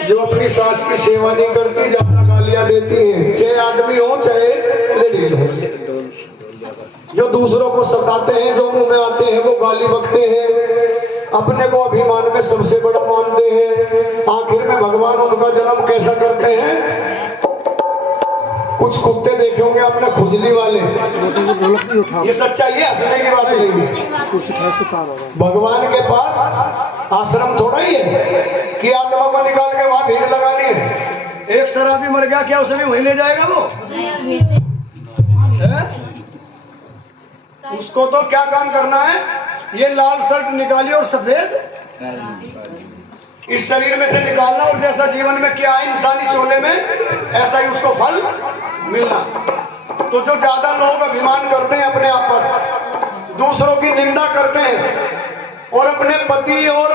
जो अपनी सास की सेवा नहीं करती, ज्यादा गालियां देती हैं, चाहे आदमी हो चाहे लेडीज हो, जो दूसरों को सताते हैं, जो मुंह में आते हैं वो गाली बकते हैं, अपने को अभिमान में सबसे बड़ा मानते हैं, आखिर में भगवान उनका जन्म कैसा करते हैं? कुछ कुत्ते देखे होंगे आपने खुजली वाले, ये सच्चाई है, हंसने की बात नहीं है। भगवान के पास आश्रम थोड़ा ही है कि आत्मा को निकाल के वहां भीड़ लगानी है। एक शराबी मर गया, क्या उसे भी वहीं ले जाएगा वो? उसको तो क्या काम करना है? ये लाल शर्ट निकाली और सफेद इस शरीर में से निकालना, और जैसा जीवन में किया है इंसानी चोले में, ऐसा ही उसको फल मिलना। तो जो ज्यादा लोग अभिमान करते हैं अपने आप पर, दूसरों की निंदा करते हैं और अपने पति और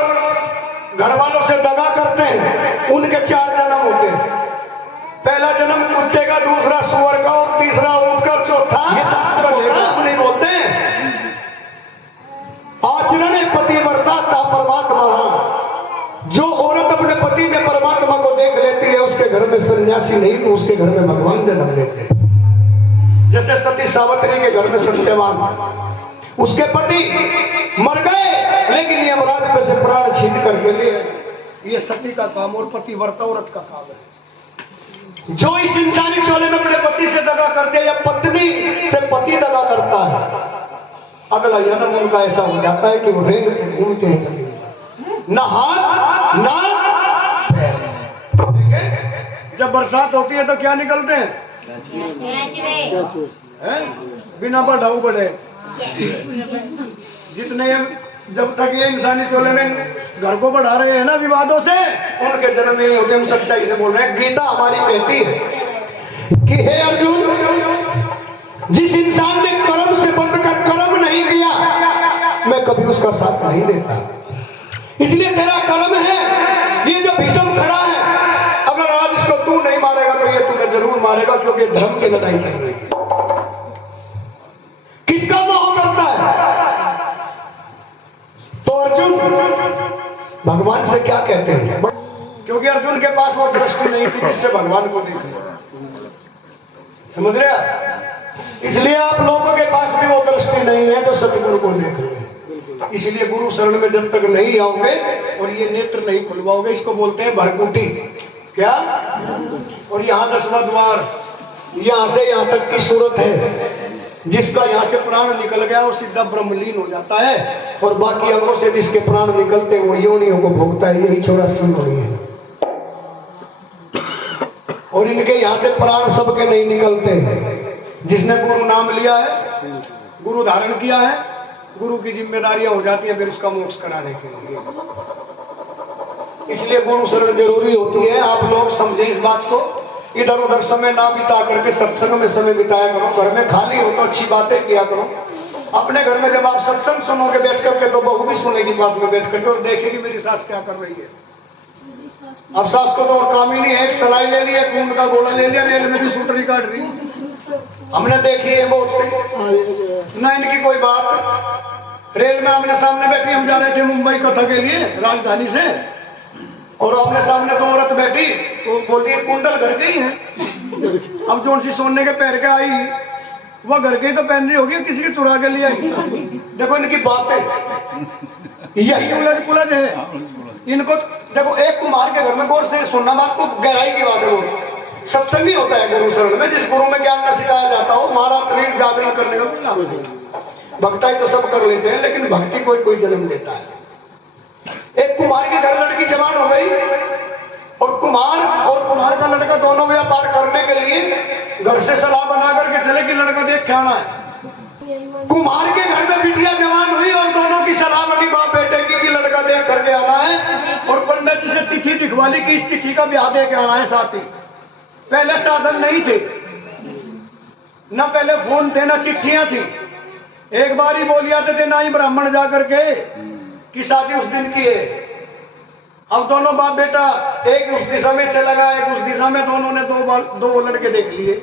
घर वालों से दगा करते हैं, उनके 4 जन्म होते हैं। पहला जन्म कुत्ते का, दूसरा सुअर का और तीसरा ऊंट का, चौथा नहीं बोलते हैं। आचरण पतिव्रता ता परमात्मा। जो औरत अपने पति में परमात्मा को देख लेती है, उसके घर में सन्यासी नहीं तो उसके घर में भगवान जन्म लेते हैं। जैसे सती सावित्री के घर में सत्यवान, उसके पति मर गए लेकिन यमराज पे से प्राण छीन करके लिए। ये सती का काम और पतिव्रता औरत का काम है। जो इस इंसानी चोले में अपने पति से दगा करते हैं या पत्नी से पति दगा करता है, अगला जन्म उनका ऐसा हो जाता है कि वो रेंग पे घूमते हैं, ना हाथ ना पैर। जब बरसात होती है तो क्या निकलते हैं? बिना बढ़ाऊ बढ़े। जितने जब तक ये इंसानी चोले में घर को बढ़ा रहे हैं ना विवादों से, उनके जन्म में होते। हम सच्चाई से बोल रहे हैं। गीता हमारी कहती है कि हे अर्जुन, जिस इंसान ने कर्म से बढ़कर कर्म नहीं किया, मैं कभी उसका साथ नहीं देता। इसलिए तेरा कर्म है ये जो भीषम खड़ा है, अगर आज इसको तू नहीं मारेगा तो ये तुम्हें जरूर मारेगा, क्योंकि धर्म की लड़ाई चल रही है। किसका मोह करता है? तो अर्जुन भगवान से क्या कहते हैं? क्योंकि अर्जुन के पास वो दृष्टि नहीं थी जिससे भगवान को देख लिया। समझ रहे आप? इसलिए आप लोगों के पास भी वो दृष्टि नहीं है तो सतगुरु को देख रहे हैं। इसलिए गुरु शरण में जब तक नहीं आओगे और ये नेत्र नहीं खुलवाओगे, इसको बोलते हैं भरकुटी। क्या? और यहाँ 10वां द्वार, यहाँ से यहाँ तक की सूरत है। जिसका यहाँ से प्राण निकल गया वो सीधा ब्रह्मलीन हो जाता है, और बाकी अंगों से जिसके प्राण निकलते हैं वो योनियों को भोगता है। यही 84 योनि है। और इनके यहाँ पे प्राण सबके नहीं निकलते हैं। जिसने गुरु नाम लिया है, गुरु धारण किया है, गुरु की जिम्मेदारियां हो जाती है फिर उसका मोक्ष कराने के लिए। इसलिए गुरु शरण जरूरी होती है। आप लोग समझे इस बात को। इधर उधर समय ना बिता करके सत्संग में समय बिताया करो। घर में खाली हो तो अच्छी बातें किया करो। अपने घर में जब आप सत्संग सुनोगे बैठ करके तो बहू भी सुनेगी पास में बैठ करके और देखेगी मेरी सास क्या कर रही है। अब सास को तो और काम ही नहीं है, एक सलाई ले लिया, खून का गोला ले लिया, रेल में भी सूटरी काट रही। हमने देखी है बहुत से ना, इनकी कोई बात। रेल में आमने सामने बैठी, हम जा रहे थे मुंबई कथा के लिए राजधानी से, और आमने सामने तो औरत बैठी तो बोलती है कुंडल घर के ही है। अब जो सी सोने के पैर के आई वह घर के ही तो पहन रही होगी, किसी के चुरा के लिए आई। देखो इनकी बातें, यही उलझ पुलझ है इनको। देखो एक कुमार के घर में गौर से सुनना, बात को गहराई की बात है। वो सत्संग ही होता है गुरु शरण में। जिस गुरु में ज्ञान न सिखाया जाता हो, महाराज जागरण करने का कोई लाभ नहीं। भक्ताई तो सब कर लेते हैं, लेकिन भक्ति कोई कोई जन्म देता है। एक कुमार के घर लड़की जवान हो गई, और कुमार का लड़का दोनों व्यापार करने के लिए घर से सलाह बना करके चले कि लड़का देख के आना है। कुमार के घर में बिटिया जवान हुई और दोनों की सलाह बनी बाप बेटे की कि लड़का देख करके आना है, और पंडित जी से तिथि दिखवा ली कि इस तिथि का ब्याह दे के आना है। साथ ही पहले साधन नहीं थे, न पहले फोन थे न चिट्ठियां थी। एक बार ही बोल आते थे ना ही ब्राह्मण जा करके कि शादी उस दिन की है। अब दोनों बाप बेटा एक उस दिशा में चला गया, एक उस दिशा में। दोनों ने दो लड़के देख लिए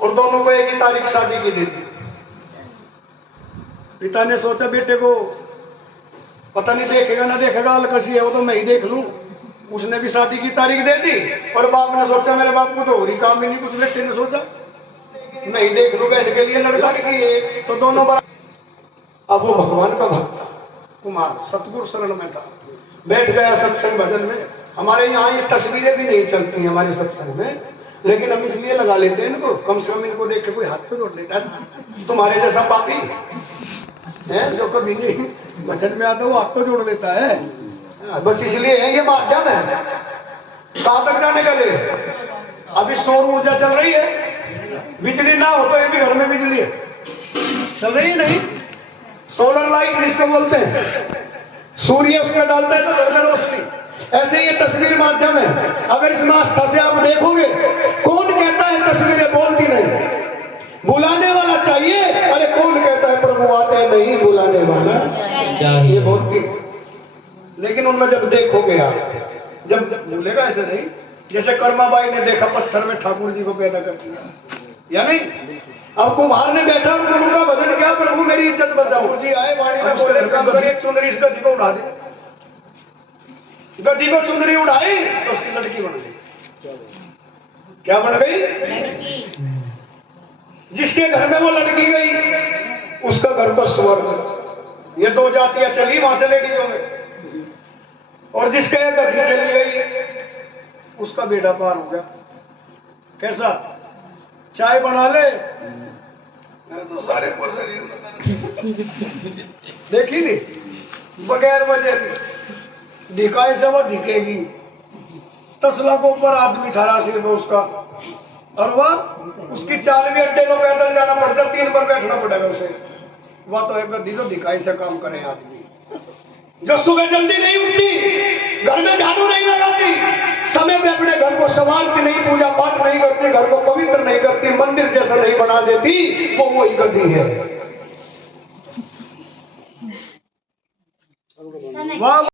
और दोनों को एक ही तारीख शादी की दे दी। पिता ने सोचा बेटे को पता नहीं देखेगा ना देखेगा, अलकसी है वो तो मैं ही देख लूं। उसने भी शादी की तारीख दे दी और बाप ने सोचा मेरे बाप को तो हो रही काम ही नहीं, कुछ बेटे ने सोचा मैं ही देख लूं बहन के लिए लड़का की एक तो दोनों बार। अब वो भगवान का भक्त कुमार सतगुरु शरण में था, बैठ गया सत्संग भजन में। हमारे यहाँ ये तस्वीरें भी नहीं चलती हमारे सत्संग में, लेकिन हम इसलिए लगा लेते हैं इनको, कम से कम इनको देख के कोई हाथ पे जोड़ लेता है। तुम्हारे जैसा पापी है जो कभी नहीं भजन में आता वो हाथ तो जोड़ लेता है, बस इसलिए है ये माध्यम है। कहां तक जाने का लिए? अभी सौर ऊर्जा चल रही है, बिजली ना हो तो एक भी घर में बिजली है, चल रही नहीं। सोलर लाइट जिसको बोलते हैं, सूर्य उसमें डालता है तो घर में रोशनी। ऐसे ही ये तस्वीर माध्यम है। अगर इसमें आस्था से आप देखोगे, कौन कहता है तस्वीरें बोलती नहीं, बुलाने वाला चाहिए। अरे कौन कहता है प्रभु आते नहीं, बुलाने वाला चाहिए, बोलती। लेकिन उनमें जब देखोगे आप, जब भूलेगा ऐसे नहीं। जैसे कर्माबाई ने देखा पत्थर में ठाकुर जी को पैदा कर दिया, या नहीं? अब कुम्हार ने बैठा गुरु का भजन किया, प्रभु मेरी इज्जत बचाओ। जी आए वाणी में बोले एक चुनरी इस गद्दी को उड़ा दे, गद्दी को चुनरी उड़ाई तो उसकी लड़की बन गई। क्या बन गई? जिसके घर में वो लड़की गई उसका घर तो स्वर्ग। ये दो जातियां चली वहां से लेडीजों में, और जिसके गद्दी चली गई उसका बेड़ा पार हो गया। कैसा? चाय बना ले तो सारे देखी नहीं, बगैर वजह दिखाए से वो दिखेगी। 10 लाख ऊपर आदमी था सिर में उसका, और वह उसकी चाल भी अड्डे को पैदल जाना पड़ता, 3 पर बैठना पड़ेगा उसे। वह तो एक गद्दी तो दिखाई से काम करे आदमी, जो सुबह जल्दी नहीं उठती, घर में झाड़ू नहीं लगाती, समय में अपने घर को संभालती नहीं, पूजा पाठ नहीं करती, घर को पवित्र नहीं करती, मंदिर जैसा नहीं बना देती, वो वही गद्दी है। वाह।